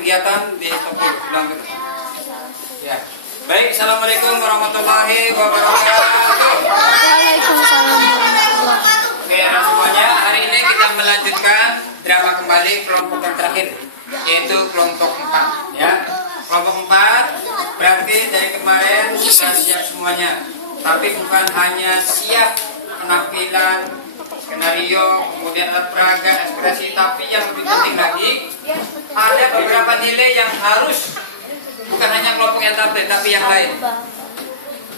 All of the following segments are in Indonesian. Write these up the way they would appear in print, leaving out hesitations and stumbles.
kegiatan di Tokyo. Bilang dulu. Ya. Baik, assalamualaikum warahmatullahi wabarakatuh. Waalaikumsalam warahmatullahi wabarakatuh. Oke, semuanya, hari ini kita melanjutkan drama kembali kelompok yang terakhir, yaitu kelompok 4. Ya, kelompok 4 berarti dari kemarin sudah siap semuanya, tapi bukan hanya siap penampilan, skenario, kemudian alat peraga, ekspresi, tapi yang lebih penting lagi ada beberapa nilai yang harus, bukan hanya kelompok yang terakhir, tapi yang lain.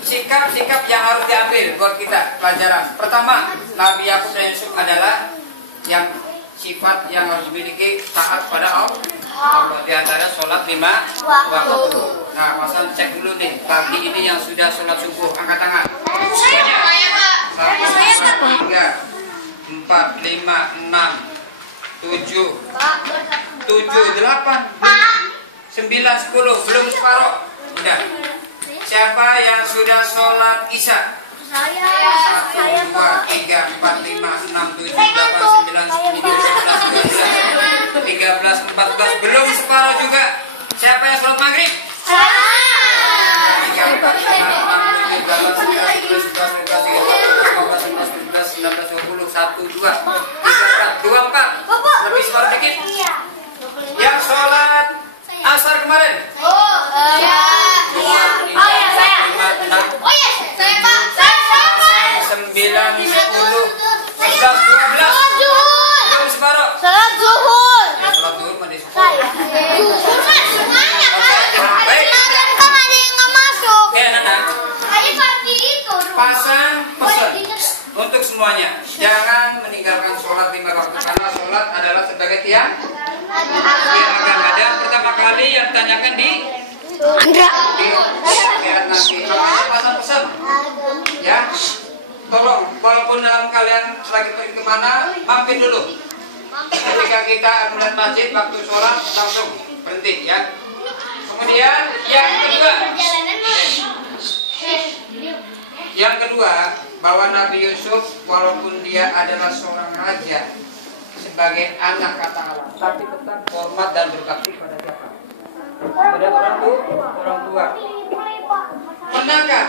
Sikap-sikap yang harus diambil buat kita pelajaran. Pertama, Nabi Yakub dan Yusuf adalah yang sifat yang harus dimiliki taat pada Allah. Di antara sholat 5 waktu. Nah, Pasan cek dulu nih, pagi ini yang sudah sholat subuh, angkat tangan. Semuanya. 1, 2, 3, 4, 5, 6, 7, 8, 9, 10, belum separuh. Udah. Siapa yang sudah sholat isya? Saya 1, 2, 3, 4, 5, 6, 7, 8, 9, 10, 11, 12, 13, 14, belum separuh juga. Siapa yang sholat maghrib? 3, 4, 5, 6, 7, 8, 9, 10, 11, 12, 13, 14, 15, 16, 17, 18, 19, 20, 1, 2, 3, 4, 24. Lebih separuh dikit. Yang sholat asar kemarin? 9, 10, 11, 12. Belum separuh. Salat zuhur. Sholat zuhur mandi separuh. Zuhur kan semuanya kan. Baik. Kemarin kan ada yang nggak masuk. Ya, Nana. Tadi pagi itu. Pasang pesan untuk semuanya. Jangan meninggalkan sholat 5 waktu, karena sholat adalah sebagai tiang agama. Dan pertama kali yang tanyakan di Andra. akhirat nanti. Makanya pasang pesan. Ya. Tolong, walaupun dalam kalian lagi pergi kemana, mampir dulu. Ketika kita melihat masjid, waktu sholat langsung berhenti, ya. Kemudian yang kedua, bahwa Nabi Yusuf walaupun dia adalah seorang raja, sebagai anak kata Allah, tapi tetap hormat dan berbakti pada siapa? Pada orang tua. Pernahkah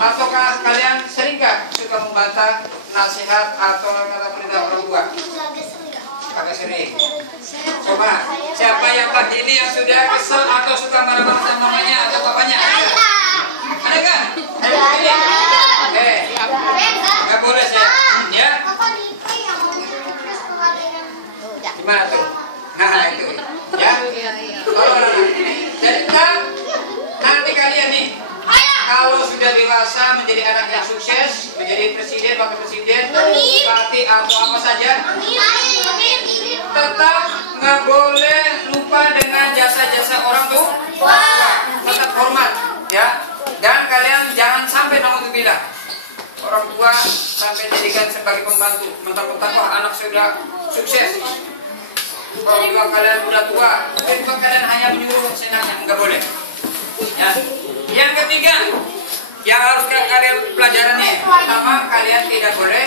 ataukah kalian seringkah suka membantah nasihat atau kata perintah orang tua? Agak sering. Coba, siapa yang pagi ini yang sudah kesel atau suka marah-marah sama mamanya atau papanya? Ada kan? Nggak boleh saya. Ya? Gimana tuh? Nah itu. Ya? Jadi nanti kalian nih, kalau sudah dewasa menjadi anak yang sukses, menjadi presiden, wakil presiden, bupati atau apa saja, tetap nggak boleh lupa dengan jasa-jasa orang tua. Tetap hormat, ya. Dan kalian jangan sampai naudzubillah orang tua sampai jadikan sebagai pembantu. Mentang-mentang wah anak sudah sukses, orang tua kalian udah tua, tapi kalian hanya menyuruh senangnya, nggak boleh. Ya. Yang ketiga, yang harus kalian pelajari, pertama kalian tidak boleh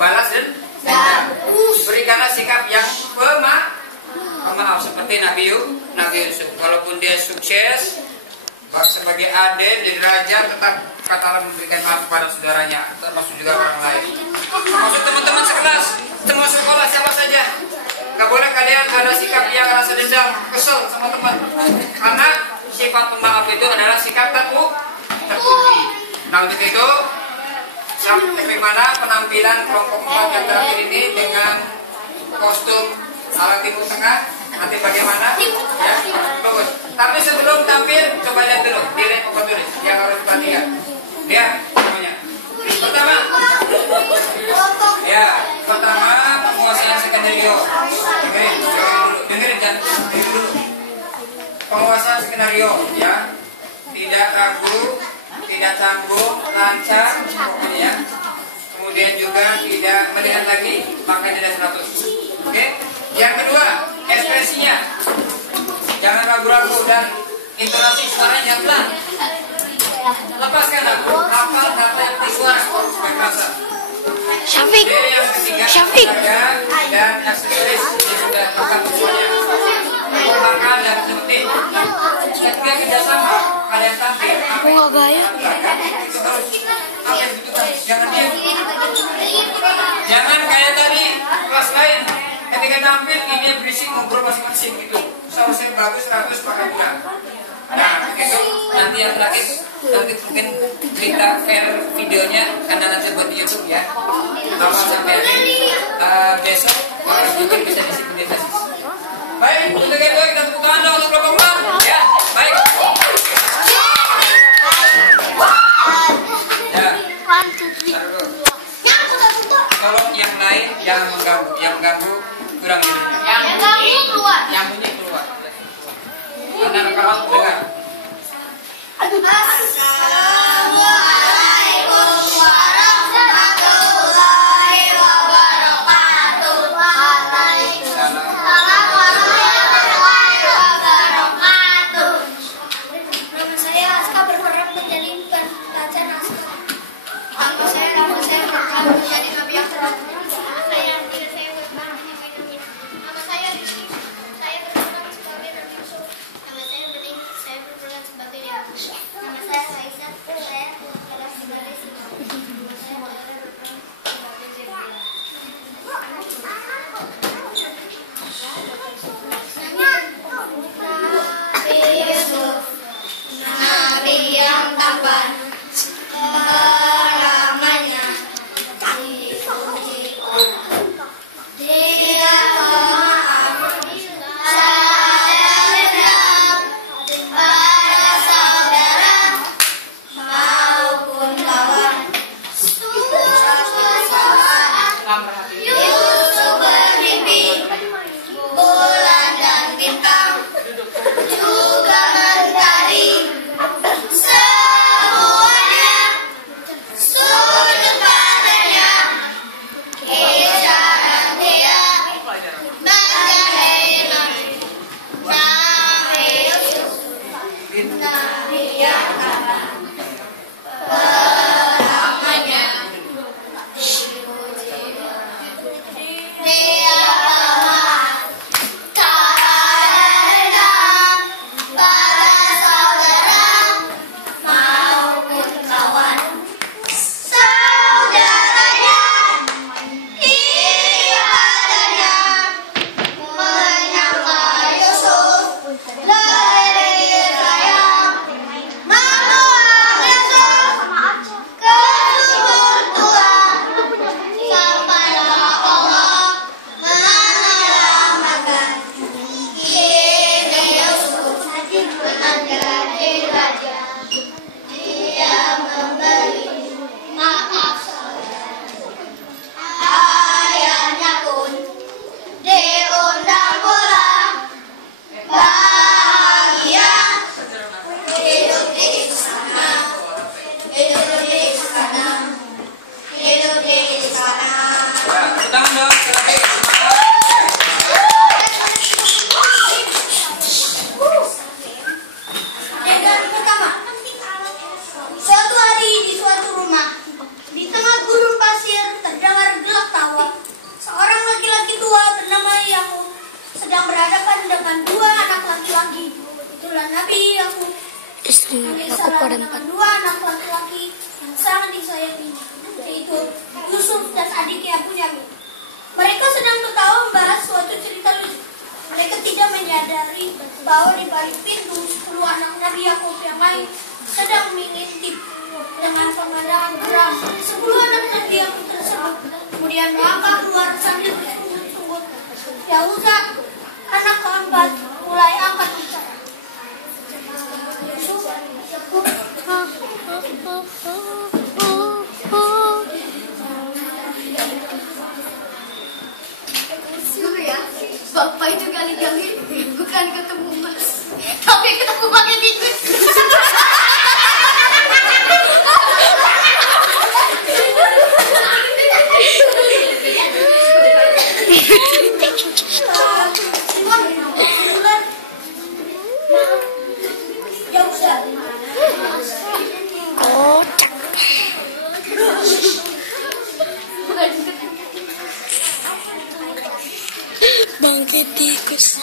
balas dendam. Berikanlah sikap yang pemaaf seperti Nabi Yusuf. Walaupun dia sukses sebagai aden di raja, tetap katalah memberikan maaf kepada saudaranya, termasuk juga orang lain, termasuk teman-teman sekelas, termasuk sekolah siapa saja. Gak boleh kalian ada sikap yang rasa dendam, kesel sama teman, karena sifat pemaaf itu adalah sikap terpuji. Nah untuk itu, bagaimana penampilan kelompok 4 yang terakhir ini dengan kostum ala Timur Tengah, nanti bagaimana? Ya, bagus. Tapi sebelum tampil, coba lihat dulu, dilihat pokok tulis yang harus diperhatikan. Lihat semuanya. Pertama, penguasaan skenario. Dengerin dulu. Penguasaan skenario, ya. Tidak ragu, tidak canggung, lancar, pokoknya ya. Kemudian juga tidak melihat lagi, maka nilai 100. Oke. Yang kedua, ekspresinya. Jangan ragu-ragu dan intonasi suaranya pelan. Lepaskan aku, hafal kata yang suara kekerasan. Syafiq. Yang ketiga, Syafiq. dan aksesoris yang sudah lengkap semuanya. makan dan suntik. Ketiga kerjasama, kalian tampil. Gua gaya. Itu terus. Apa yang dibutuhkan? Jangan diam. Jangan kayak tadi kelas lain. Ketika tampil ini berisik ngobrol masing-masing gitu. Seharusnya bagus pakai bulan. Nah, itu nanti yang terakhir nanti mungkin kita share videonya karena nanti buat di YouTube ya. Kalau sampai besok mungkin bisa disimpan. Baik, untuk itu kita tepuk tangan dong untuk Bapak Umar. Ya, baik. Ya. Kalau yang lain jangan mengganggu, yang mengganggu kurang ini. Yang ganggu keluar. Yang bunyi keluar. Karena rekaman dengar. Assalamualaikum warahmatullahi wabarakatuh. Waalaikumsalam warahmatullahi wabarakatuh. Nama saya Aska, berharap menjadi pelajar naskah. Nama saya berharap menjadi nabi yang terakhir. Nama saya Rizky. Saya berperan sebagai Nabi Yusuf. Nama saya Bening. Saya berperan sebagai Yakub. Nama saya Aisyah. Saya berperan sebagai Sina. Nama saya Dara, berperan sebagai Zebila. Nabi Yusuf, Nabi yang tampan, keramanya dipuji orang. Dia pemaaf, saya dendam pada saudara maupun kawan. Yusuf bermimpi bulan dan bintang, juga mentari. Semuanya sujud padanya, isyarat dia menjadi nabi. Nabi Yusuf, nabi yang tampan, perangannya dipuji. Dia pemaaf, tak dendam pada saudara maupun kawan. Saudaranya, ibadahnya, menyangka Yusuf lebih sayang, membuang Yusuf ke sumur tua. Sampailah Allah menyelamatkan. Kini Yusuf menjadi raja. Dia memberi maaf saudara. Ayahnya pun diundang pulang. Bahagia hidup di sana, hidup di sana, hidup di sana. Ya, tepuk tangan dong. Sekali lagi, semangat. Adegan pertama. Suatu hari di suatu rumah, di tengah gurun pasir terdengar gelak tawa. Seorang laki-laki tua bernama Yakub sedang berhadapan dengan dua anak laki-laki. Itulah Nabi Yakub alaihissalam dengan dua anak laki-laki yang sangat disayanginya, yaitu Yusuf dan adiknya Bunyamin. Mereka sedang tertawa membahas suatu cerita lucu. Mereka tidak menyadari bahwa di balik pintu 10 anak Nabi Yakub yang lain sedang mengintip dengan pemandangan geram 10 anak Nabi Yakub tersebut. Kemudian melangkah keluar sambil bersungut-sungut. Yahuda, anak keempat, mulai angkat bicara. Dulu ya, Bapak itu kali-kali bukan ketemu Mas, tapi ketemu pakai tikus. Bangkit tikus.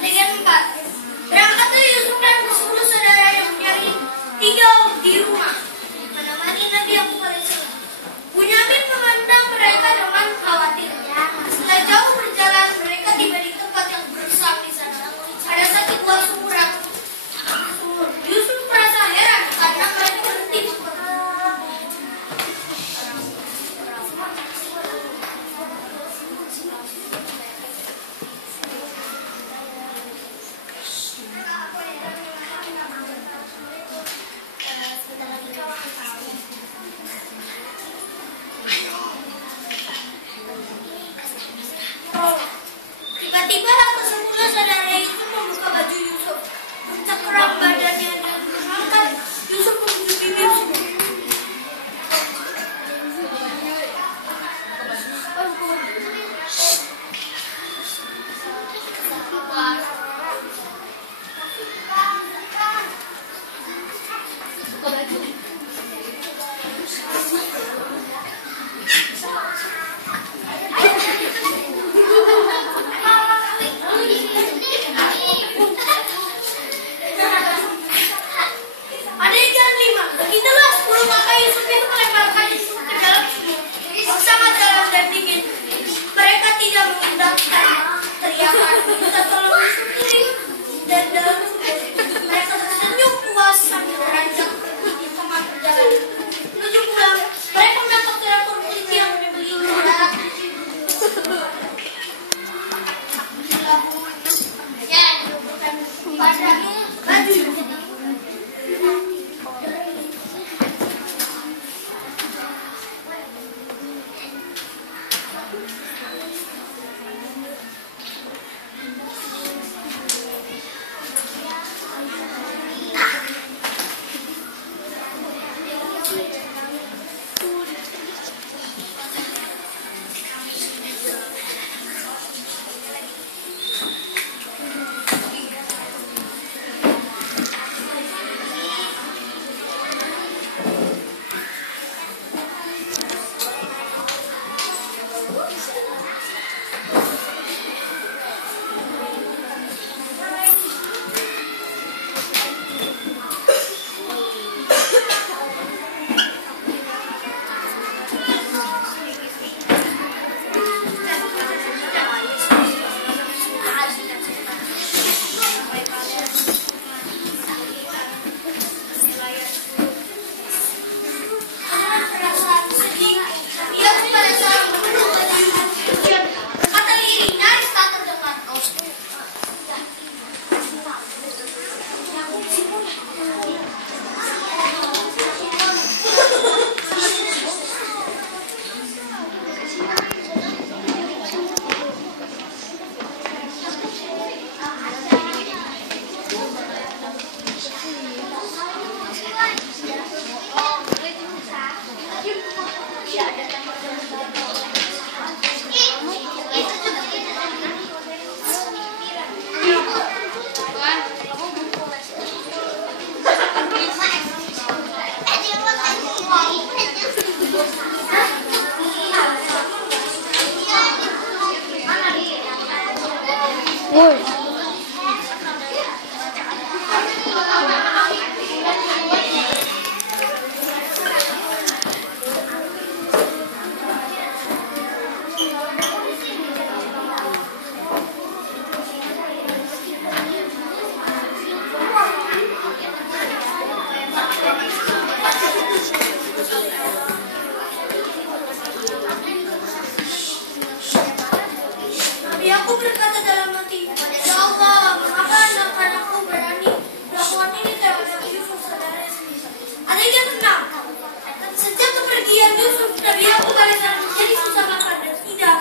Adegan 4. Berangkatlah Yusuf dan ke-10 saudaranya Bunyamin tinggal di rumah. Menemani Nabi Yakub alaihissalam. Bunyamin memandang mereka dengan khawatir. Setelah jauh berjalan, mereka tiba di tempat yang bersam di sana. Ada satu buah sumur. Yusuf merasa heran karena mereka berhenti. tidak mengundangkan teriakan minta tolong Yusuf kiri dan dalam mereka tersenyum puas sambil beranjak di tengah perjalanan menuju pulang. Mereka menangkap telepon polisi yang menyembelih berat. Ya, bukan pada baju. Aku berkata dalam hati, ya Allah, mengapa anak-anakku berani melakukan ini terhadap Yusuf saudara sendiri? Ada yang tenang. Sejak kepergian Yusuf dari aku kalian menjadi susah makan dan tidak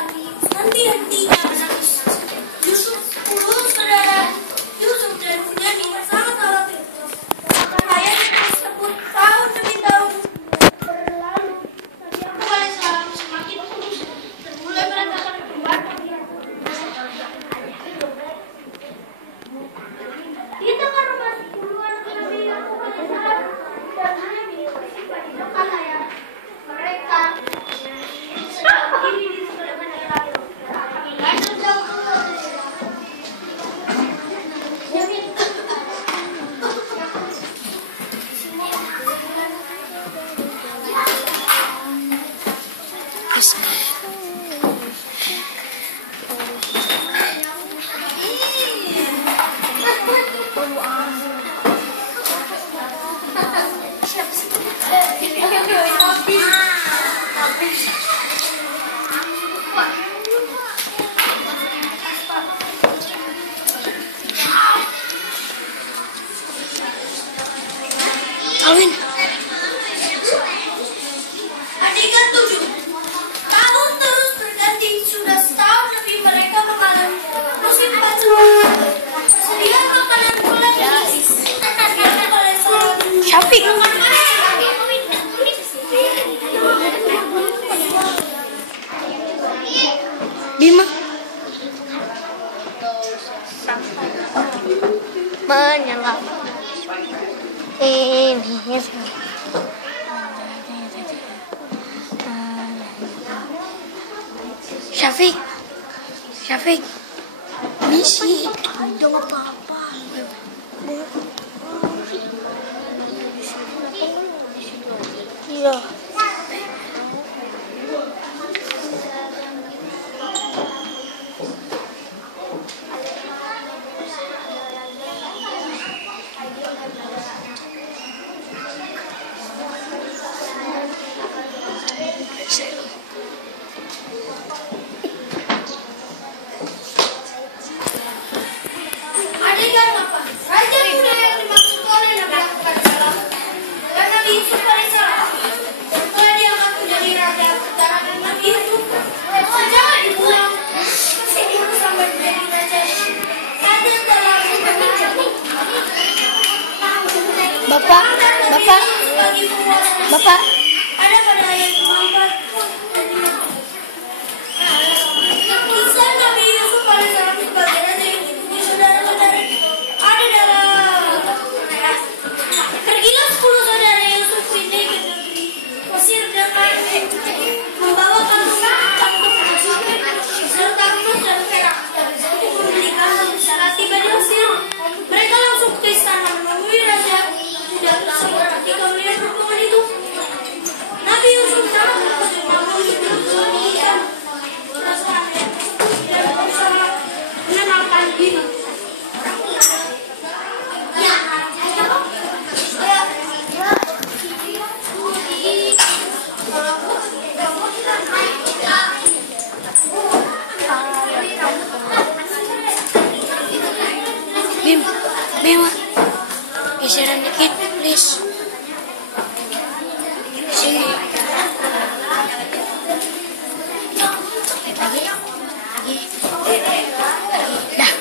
henti-hentinya menangis. Yusuf, saudara Yusuf dan Bunyamin sangat khawatir. Ayah tersebut tahun demi tahun berlalu. Tadi aku alaihissalam semakin putus dan mulai merasakan perubahan. Di tengah rumah puluhan Nabi aku alaihissalam dan Nabi bersimpan di dekat saya. Mereka sedang berdiri di sebelah mereka. Alwin. Adegan 7. Tahun terus berganti. Sudah setahun lebih mereka mengalami musim panen. Sediaan makanan mulai habis. Syafiq. Bima. Menyala. Ini. Syafiq. Misi. Udah nggak apa-apa. Iya. Bim, Bima, geseran dikit, please. Sini. Lagi. Dah.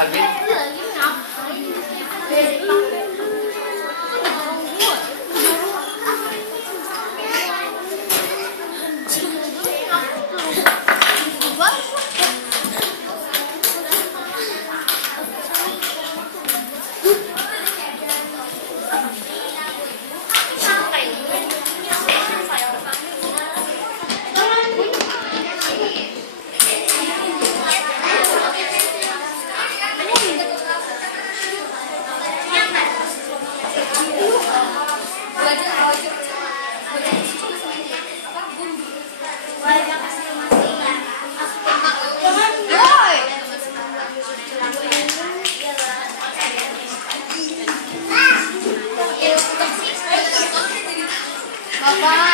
Alvin. Bapak.